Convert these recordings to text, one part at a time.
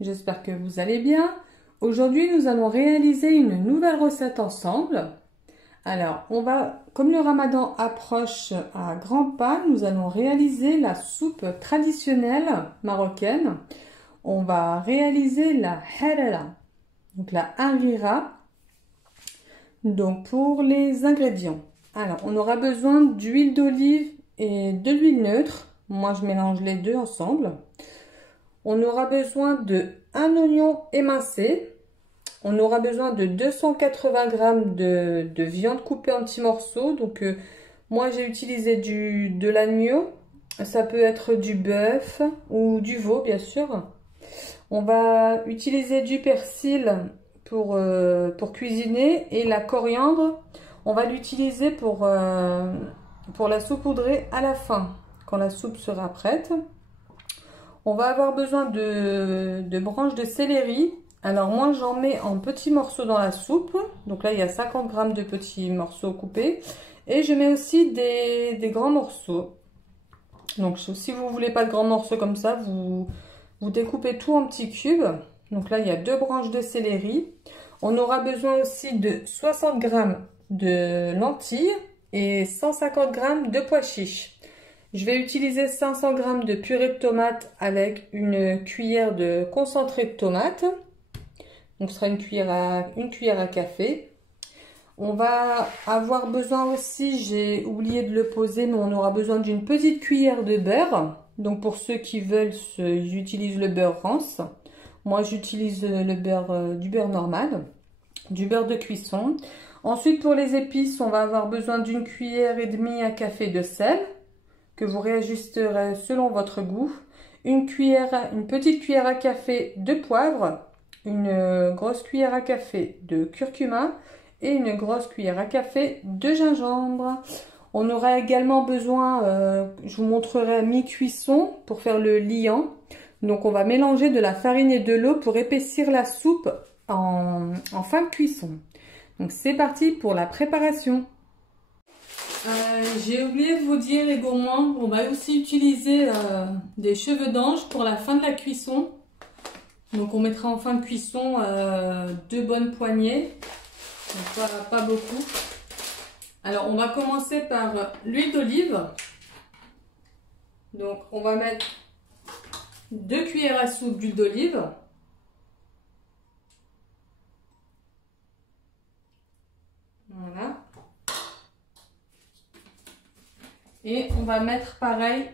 j'espère que vous allez bien. Aujourd'hui, nous allons réaliser une nouvelle recette ensemble. Alors, comme le ramadan approche à grands pas, nous allons réaliser la soupe traditionnelle marocaine. On va réaliser la harira, donc la harira. Donc, pour les ingrédients, alors, on aura besoin d'huile d'olive et de l'huile neutre. Moi, je mélange les deux ensemble. On aura besoin de un oignon émincé. On aura besoin de 280 g de viande coupée en petits morceaux. Donc, moi, j'ai utilisé de l'agneau. Ça peut être du bœuf ou du veau, bien sûr. On va utiliser du persil pour cuisiner et la coriandre. On va l'utiliser pour la saupoudrer à la fin, quand la soupe sera prête. On va avoir besoin de branches de céleri. Alors moi j'en mets en petits morceaux dans la soupe. Donc là il y a 50 g de petits morceaux coupés. Et je mets aussi des grands morceaux. Donc si vous ne voulez pas de grands morceaux comme ça, vous découpez tout en petits cubes. Donc là il y a 2 branches de céleri. On aura besoin aussi de 60 g de lentilles et 150 g de pois chiches. Je vais utiliser 500 g de purée de tomates avec une cuillère de concentré de tomate. Donc ce sera une cuillère à café. On va avoir besoin aussi, j'ai oublié de le poser, mais on aura besoin d'une petite cuillère de beurre. Donc pour ceux qui veulent, j'utilise le beurre rance. Moi j'utilise du beurre normal, du beurre de cuisson. Ensuite pour les épices, on va avoir besoin d'une cuillère et demie à café de sel, que vous réajusterez selon votre goût. Une petite cuillère à café de poivre, une grosse cuillère à café de curcuma et une grosse cuillère à café de gingembre. On aura également besoin, je vous montrerai à mi-cuisson pour faire le liant. Donc on va mélanger de la farine et de l'eau pour épaissir la soupe en fin de cuisson. Donc c'est parti pour la préparation. J'ai oublié de vous dire, les gourmands, on va aussi utiliser des cheveux d'ange pour la fin de la cuisson. Donc on mettra en fin de cuisson 2 bonnes poignées, donc pas beaucoup. Alors on va commencer par l'huile d'olive. Donc on va mettre 2 cuillères à soupe d'huile d'olive. Voilà. Et on va mettre pareil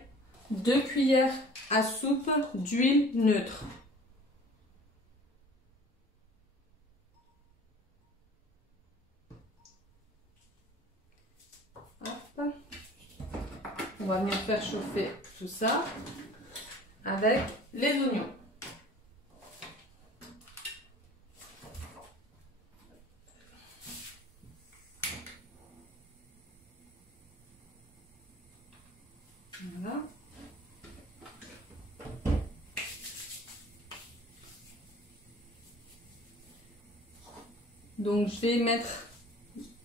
2 cuillères à soupe d'huile neutre. Hop. On va venir faire chauffer tout ça avec les oignons. Voilà. Donc je vais mettre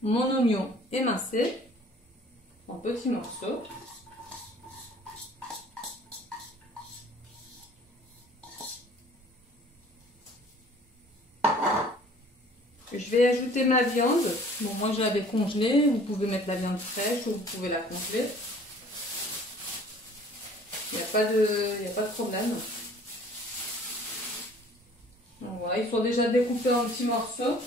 mon oignon émincé en petits morceaux. Je vais ajouter ma viande. Bon, moi je l'avais congelée. Vous pouvez mettre la viande fraîche ou vous pouvez la congeler. Il n'y a pas de problème. Donc voilà, ils sont déjà découpés en petits morceaux.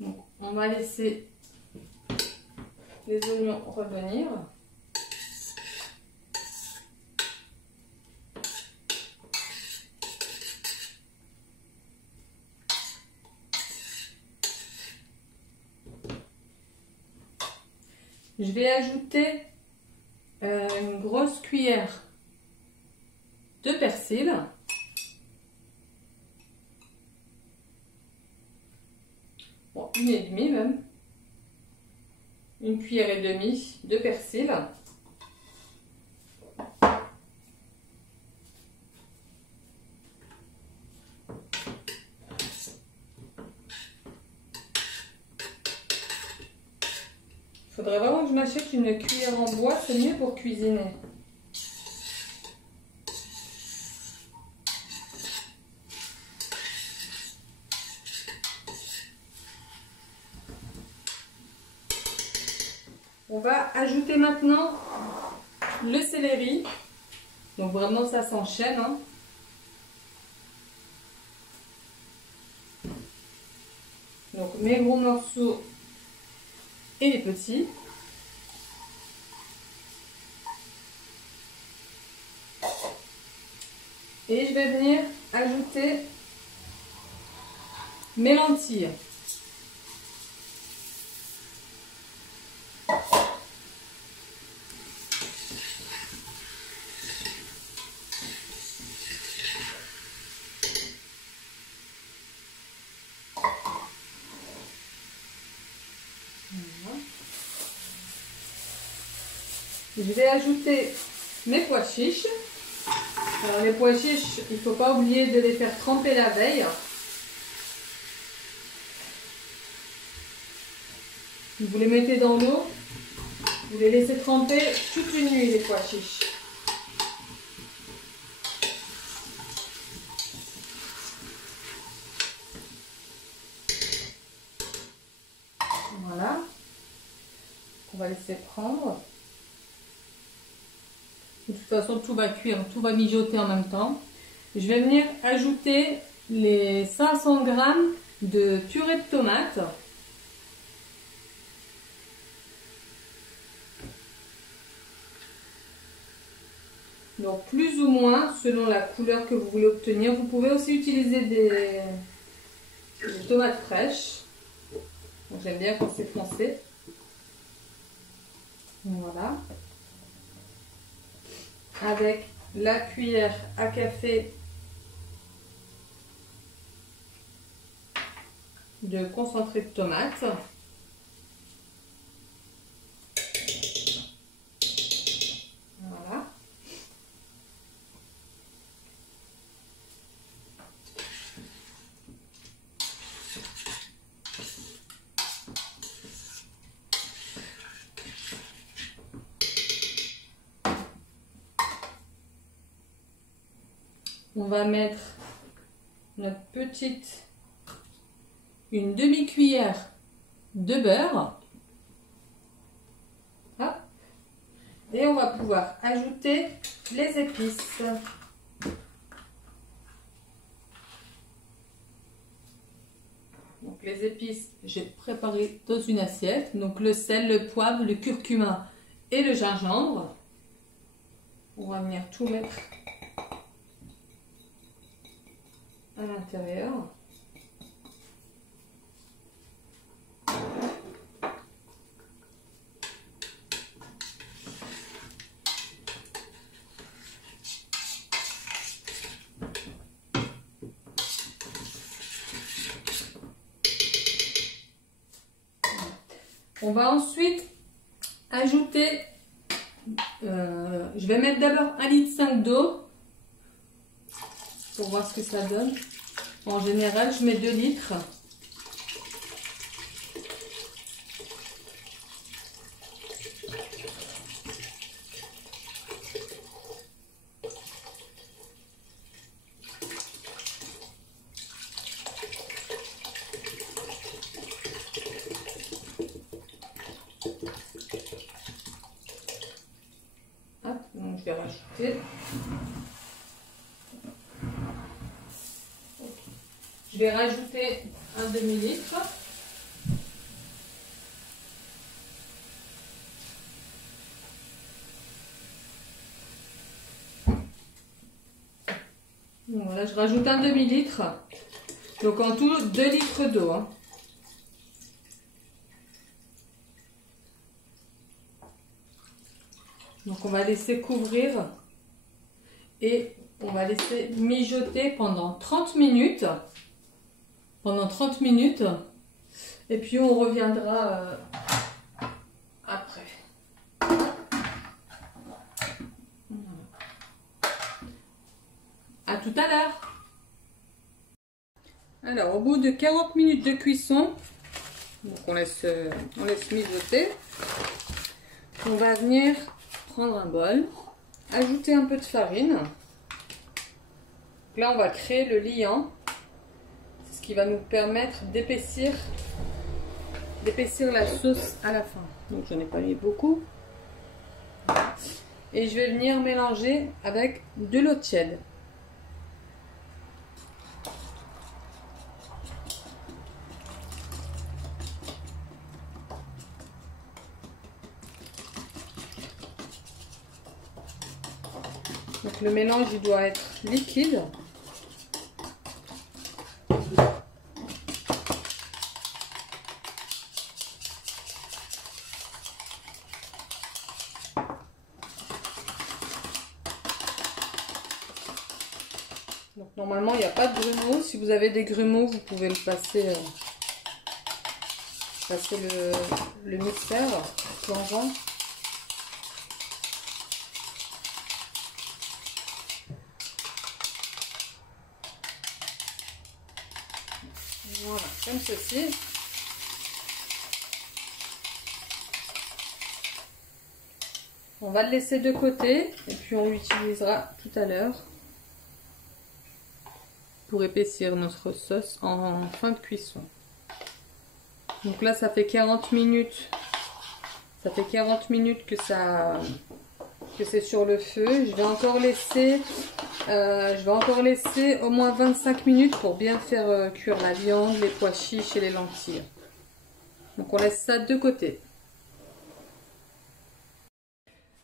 Donc, on va laisser les oignons revenir. Je vais ajouter une grosse cuillère de persil. Bon, une et demie même. Une cuillère et demie de persil. Il faudrait vraiment que je m'achète une cuillère en bois, c'est mieux pour cuisiner. On va ajouter maintenant le céleri. Donc vraiment ça s'enchaîne, hein. Donc mes gros morceaux et les petits. Et je vais venir ajouter mes lentilles. Voilà. Je vais ajouter mes pois chiches. Alors les pois chiches, il ne faut pas oublier de les faire tremper la veille. Vous les mettez dans l'eau, vous les laissez tremper toute une nuit les pois chiches. Voilà. On va laisser prendre. De toute façon, tout va cuire, tout va mijoter en même temps. Je vais venir ajouter les 500 g de purée de tomates. Donc plus ou moins selon la couleur que vous voulez obtenir. Vous pouvez aussi utiliser des tomates fraîches. J'aime bien quand c'est foncé. Voilà. Avec la cuillère à café de concentré de tomate. Voilà. On va mettre notre une demi-cuillère de beurre. Hop. Et on va pouvoir ajouter les épices. Donc les épices, j'ai préparé dans une assiette. Donc le sel, le poivre, le curcuma et le gingembre. On va venir tout mettre à l'intérieur. On va ensuite ajouter, je vais mettre d'abord 1,5 litre d'eau pour voir ce que ça donne. En général, je mets 2 litres. Hop, donc je vais rajouter. Je vais rajouter un demi-litre. Voilà, je rajoute un demi-litre. Donc en tout, 2 litres d'eau. Hein. Donc on va laisser couvrir et on va laisser mijoter pendant 30 minutes. Pendant 30 minutes. Et puis on reviendra après. À tout à l'heure. Alors au bout de 40 minutes de cuisson, donc on laisse mijoter. On va venir prendre un bol, ajouter un peu de farine. Là on va créer le liant. C'est ce qui va nous permettre d'épaissir d'épaissir la sauce à la fin. Donc j'en ai pas mis beaucoup. Et je vais venir mélanger avec de l'eau tiède. Donc le mélange il doit être liquide. Donc normalement il n'y a pas de grumeaux. Si vous avez des grumeaux, vous pouvez le passer, le mixeur plongeant. Voilà, comme ceci. On va le laisser de côté et puis on l'utilisera tout à l'heure pour épaissir notre sauce en fin de cuisson. Donc là ça fait 40 minutes. Ça fait 40 minutes que c'est sur le feu. Je vais encore laisser au moins 25 minutes pour bien faire cuire la viande, les pois chiches et les lentilles. Donc on laisse ça de côté.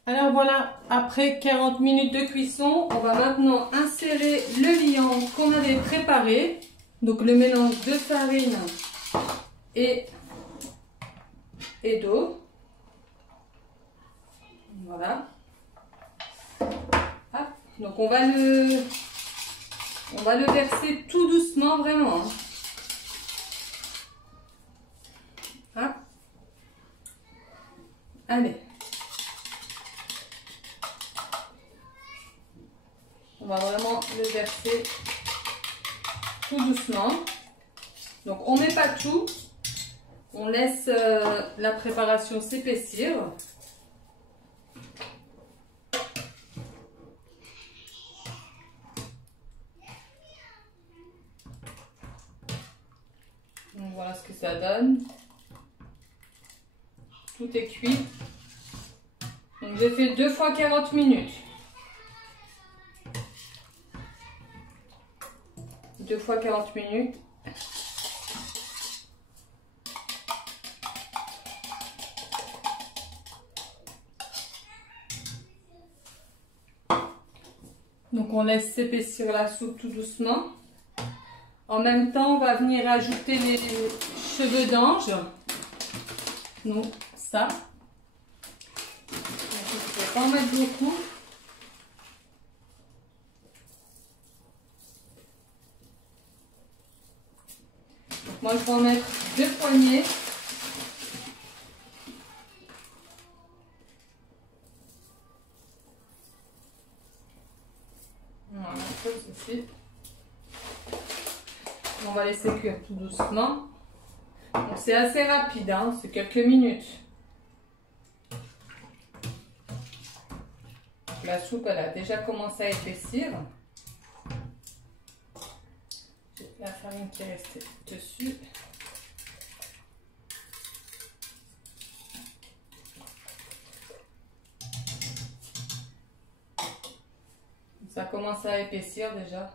Alors voilà, après 40 minutes de cuisson, on va maintenant insérer le liant qu'on avait préparé. Donc le mélange de farine et d'eau. Voilà. Hop. Donc on va le verser tout doucement vraiment. Hop. Allez. On va vraiment le verser tout doucement. Donc on met pas tout. On laisse la préparation s'épaissir. Donc voilà ce que ça donne. Tout est cuit. Donc j'ai fait 2 fois 40 minutes. 2 fois 40 minutes. Donc on laisse s'épaissir la soupe tout doucement. En même temps, on va venir ajouter les cheveux d'ange. Donc ça. Donc, je ne vais pas en mettre beaucoup. Donc moi je vais en mettre 2 poignées. Voilà, comme ceci. On va laisser cuire tout doucement. Donc c'est assez rapide, hein, c'est quelques minutes. La soupe elle a déjà commencé à épaissir. J'ai la farine qui est restée dessus. Ça commence à épaissir déjà.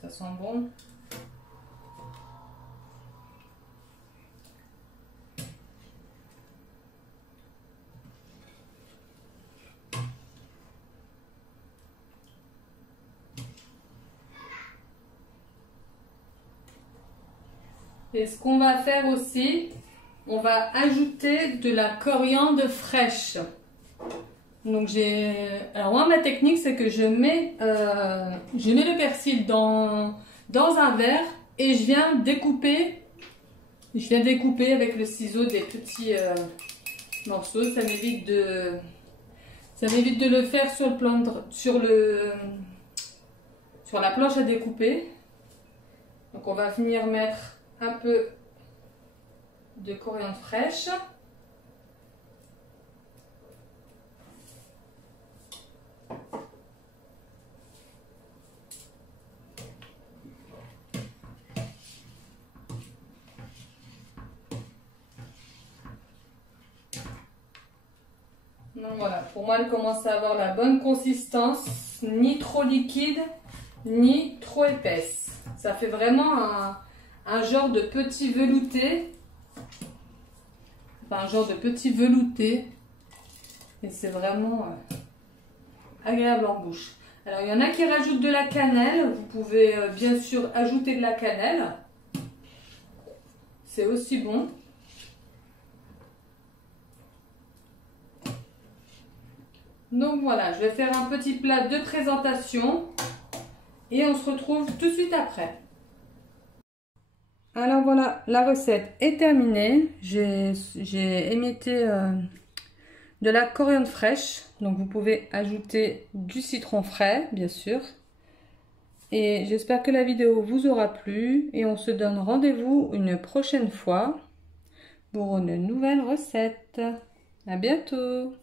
Ça sent bon. Et ce qu'on va faire aussi, on va ajouter de la coriandre fraîche. Donc alors moi ma technique c'est que je mets le persil dans un verre et je viens découper avec le ciseau des petits morceaux. Ça m'évite de le faire sur la planche à découper. Donc on va venir mettre un peu de coriandre fraîche. Donc voilà, pour moi elle commence à avoir la bonne consistance, ni trop liquide, ni trop épaisse. Ça fait vraiment un genre de petit velouté. Enfin, un genre de petit velouté. Et c'est vraiment agréable en bouche. Alors il y en a qui rajoutent de la cannelle. Vous pouvez bien sûr ajouter de la cannelle. C'est aussi bon. Donc voilà, je vais faire un petit plat de présentation et on se retrouve tout de suite après. Alors voilà, la recette est terminée. J'ai émietté de la coriandre fraîche. Donc vous pouvez ajouter du citron frais, bien sûr. Et j'espère que la vidéo vous aura plu et on se donne rendez-vous une prochaine fois pour une nouvelle recette. À bientôt!